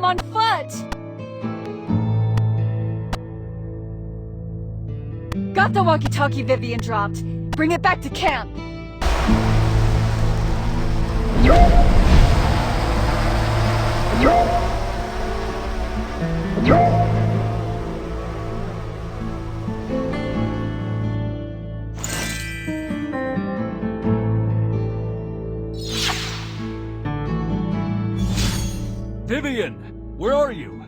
them on foot! Got the walkie-talkie Vivian dropped. Bring it back to camp. Vivian, where are you?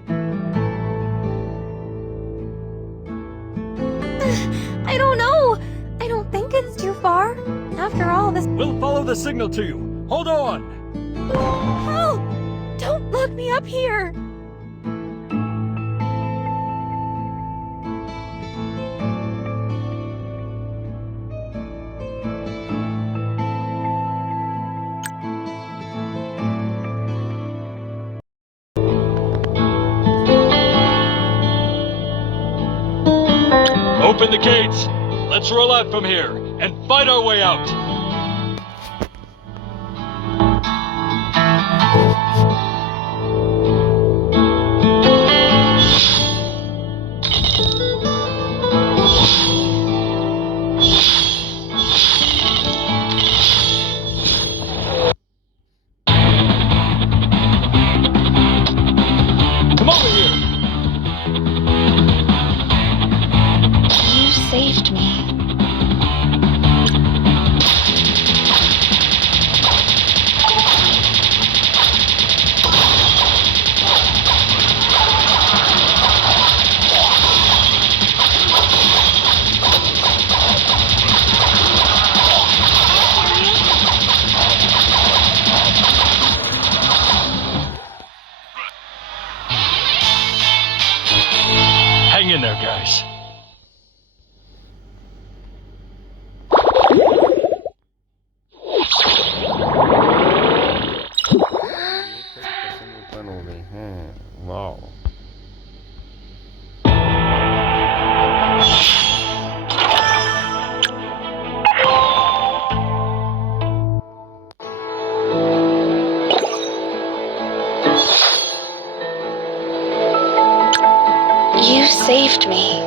I don't know. I don't think it's too far. After all, this... We'll follow the signal to you. Hold on! Help! Don't lock me up here! Open the gates! Let's roll out from here and fight our way out! Come over here! You saved me. Hang in there, guys. Wow. You saved me.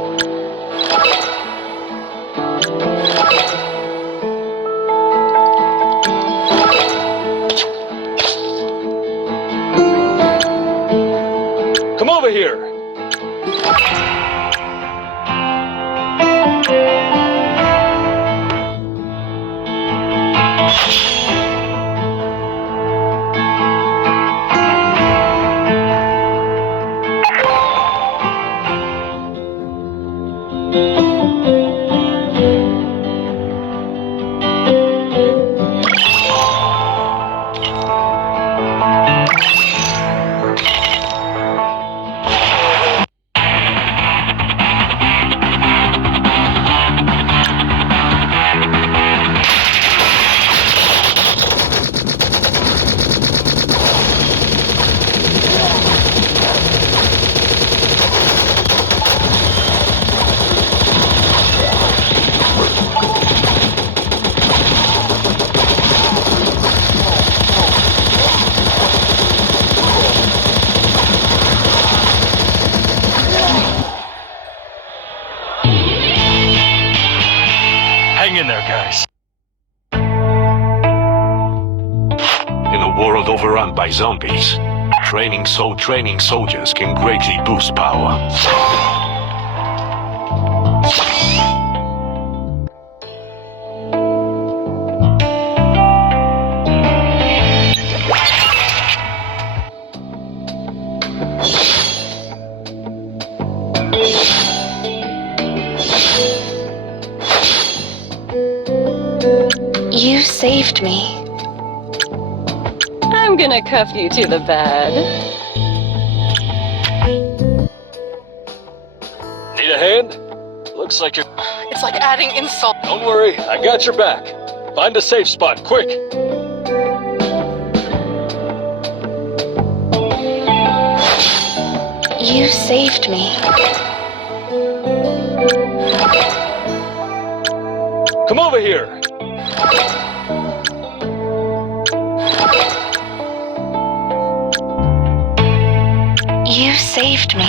Come over here! Hang in there, guys. In a world overrun by zombies, training soldiers can greatly boost power. You saved me. I'm gonna cuff you to the bed. Need a hand? Looks like you're... It's like adding insult. Don't worry, I got your back. Find a safe spot, quick! You saved me. Come over here! You saved me.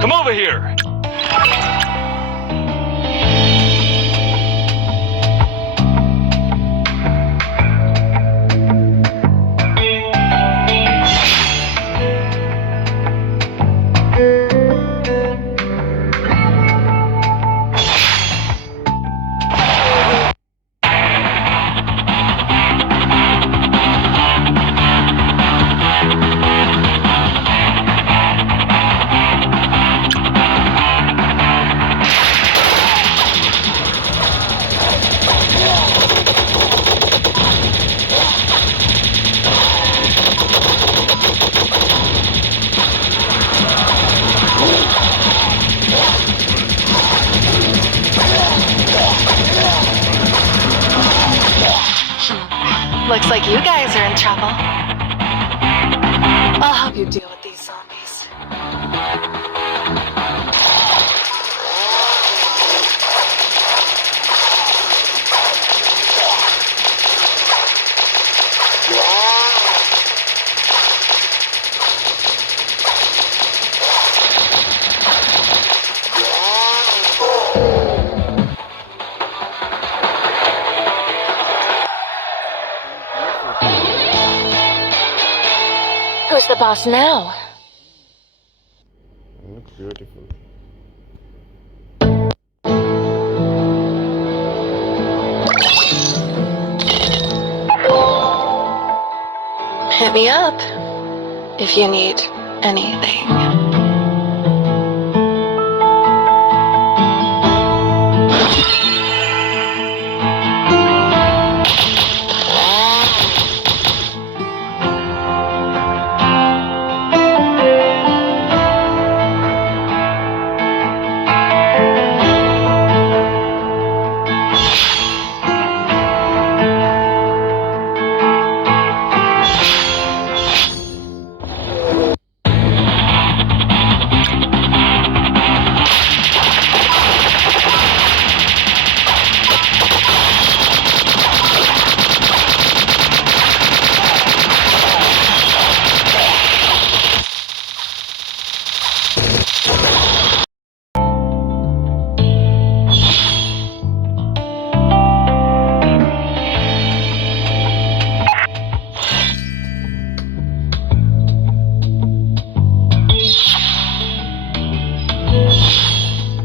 Come over here! Looks like you guys are in trouble. I'll help you deal with these zombies. Who's the boss now? Looks beautiful. Hit me up if you need anything.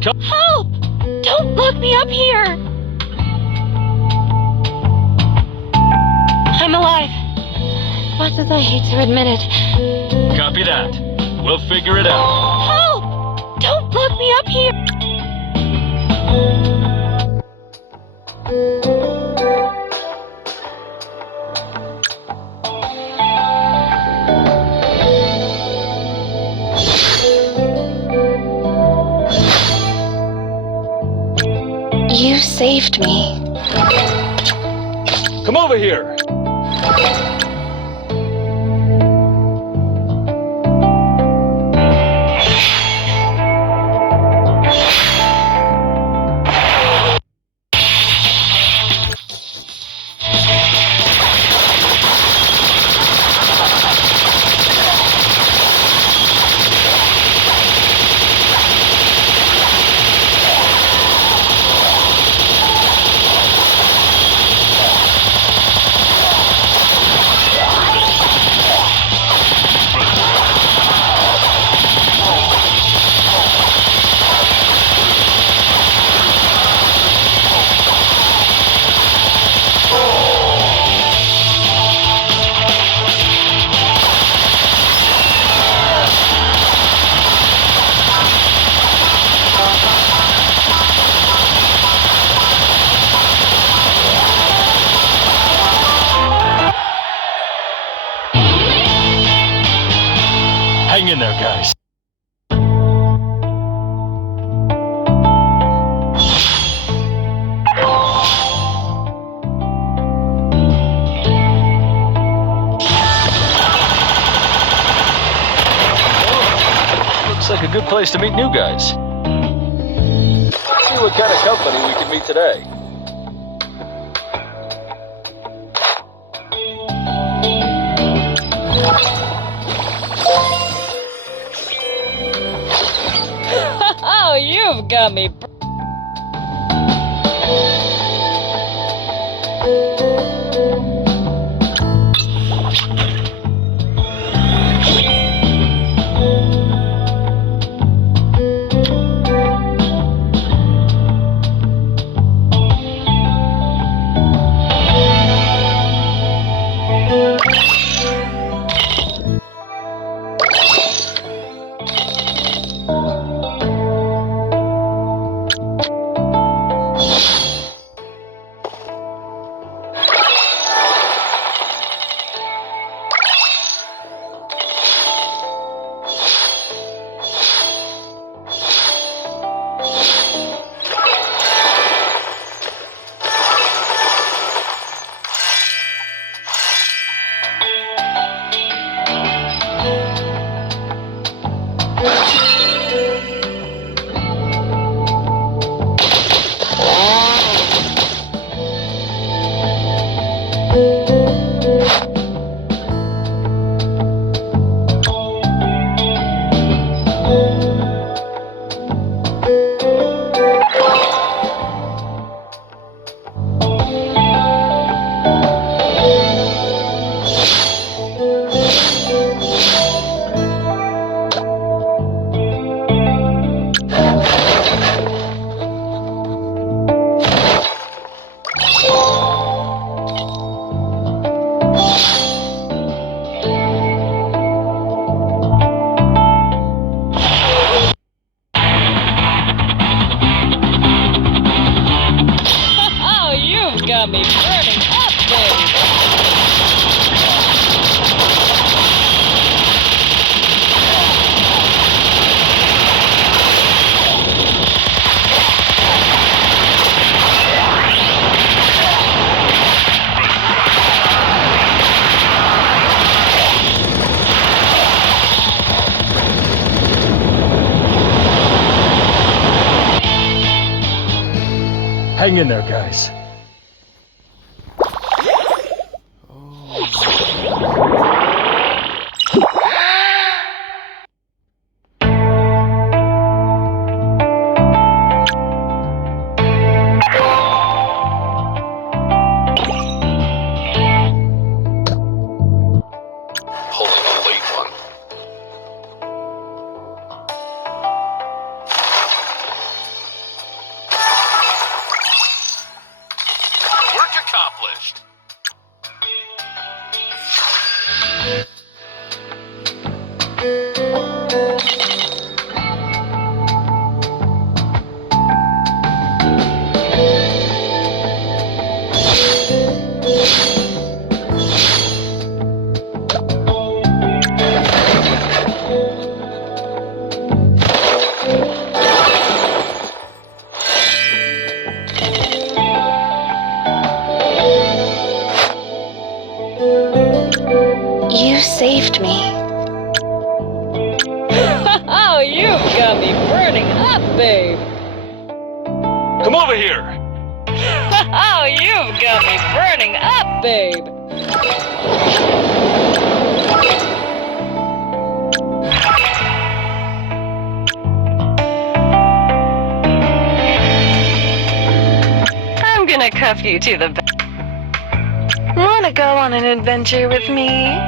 Help! Don't lock me up here! I'm alive. Much as I hate to admit it. Copy that. We'll figure it out. Help! Don't lock me up here! You saved me. Come over here! Hang in there, guys. Looks like a good place to meet new guys. See what kind of company we can meet today. you got me. Oh, you've got me burning up, baby. Hang in there, guys. Pulling a late one. Work accomplished. You saved me. Oh, you've got me burning up, babe. Come over here! Oh, you've got me burning up, babe. I'm gonna cuff you to the bed. Wanna go on an adventure with me?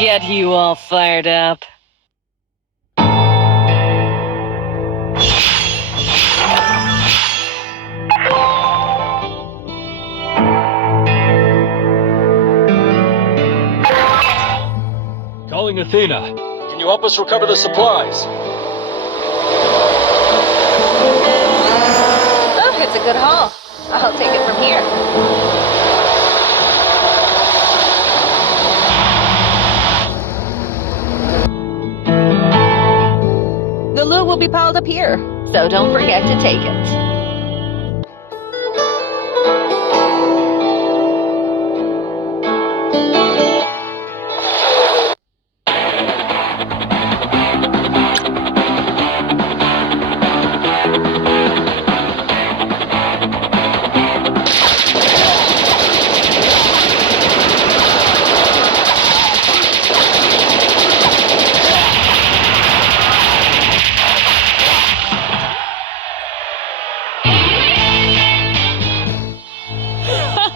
get you all fired up? Calling Athena. Can you help us recover the supplies? Oh, it's a good haul. I'll take it from here. The loot will be piled up here, so don't forget to take it.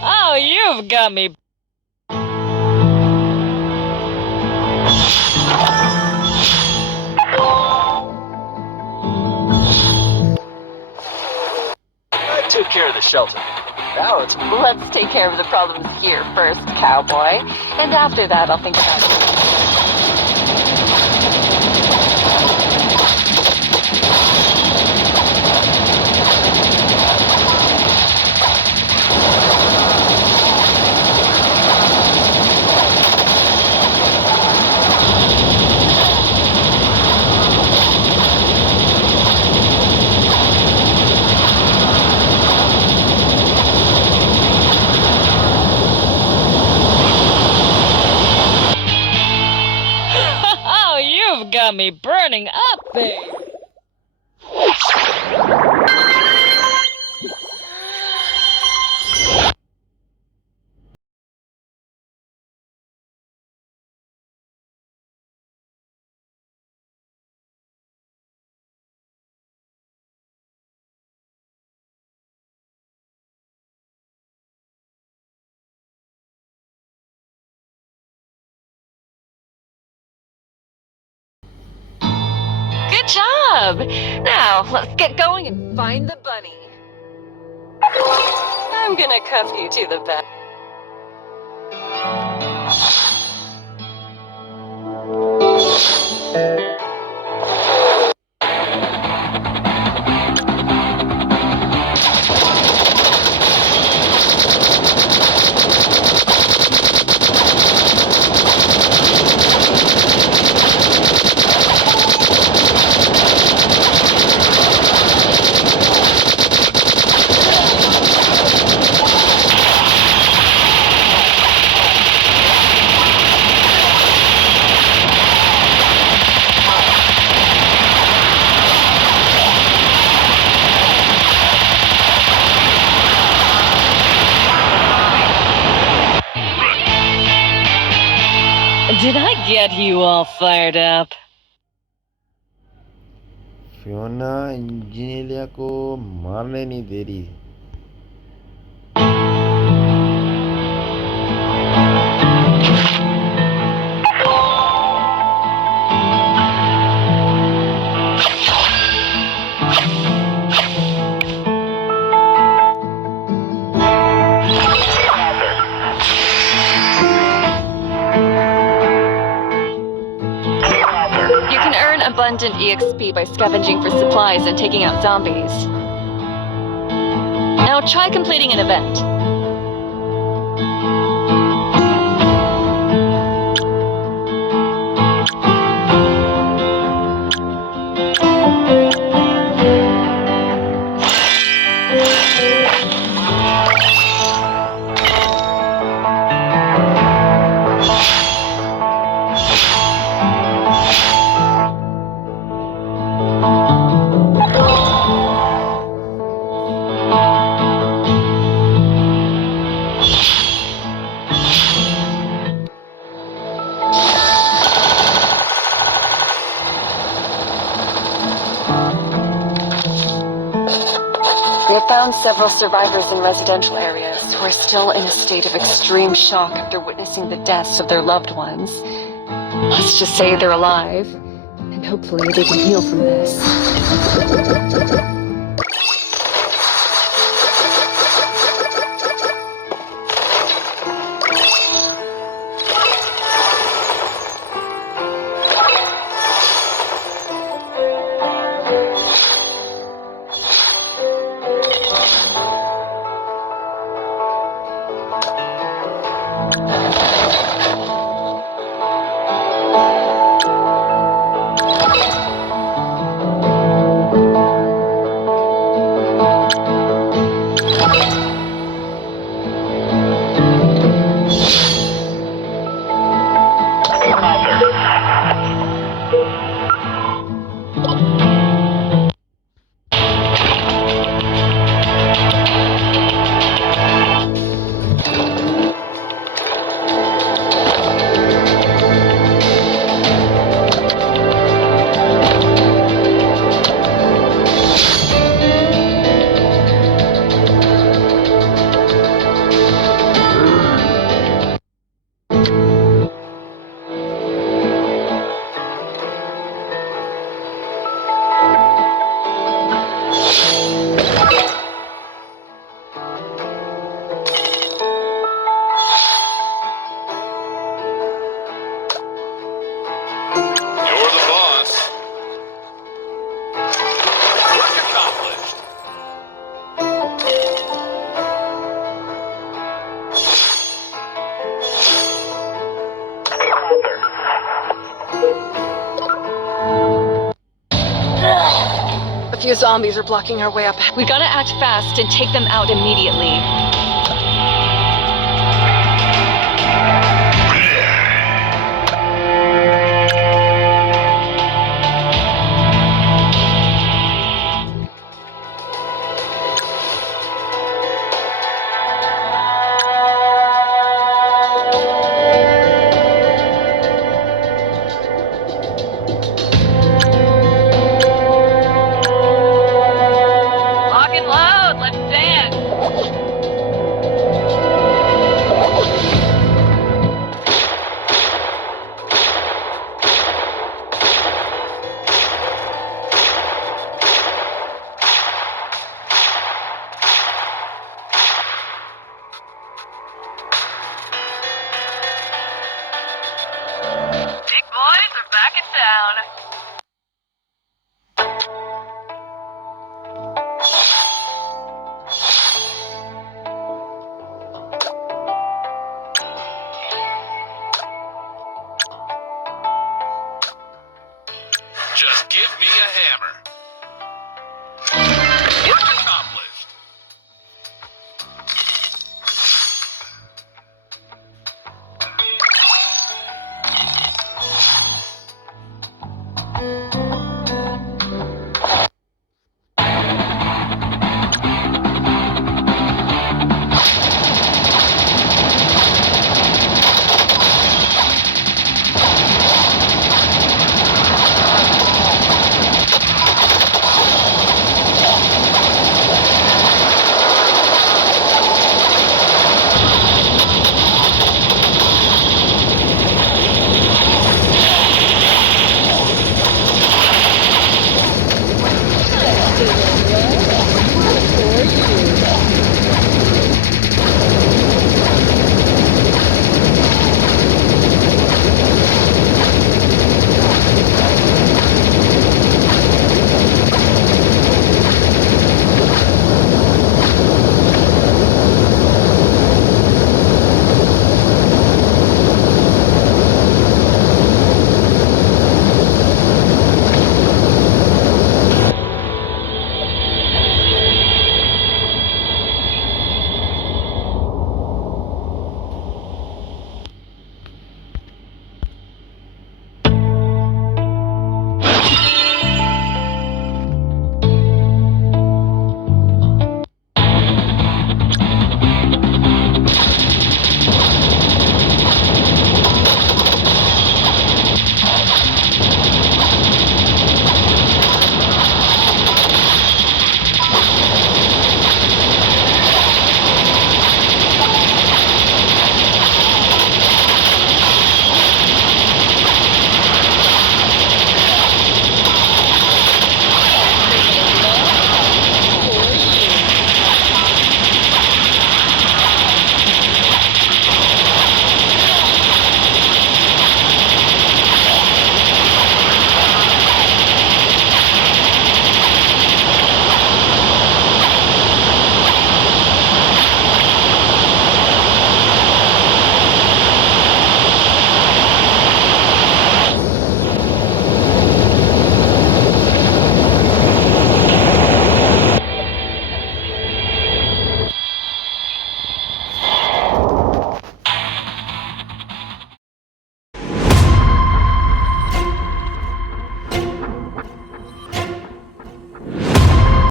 Oh, you've got me. I took care of the shelter. Now it's... Let's take care of the problems here first, cowboy. And after that, I'll think about it. Oh, you've got me burning up, babe. Good job! Now, let's get going and find the bunny. I'm gonna cuff you to the bed. Did I get you all fired up? Fiona engineer को मारने नहीं दे रही. You can earn abundant EXP by scavenging for supplies and taking out zombies. Now try completing an event. We have found several survivors in residential areas who are still in a state of extreme shock after witnessing the deaths of their loved ones. Let's just say they're alive, and hopefully they can heal from this. You're the boss. Work accomplished. A few zombies are blocking our way up. We gotta act fast and take them out immediately. Lock and load, let's dance! Big boys are back in town. Just give me a hammer.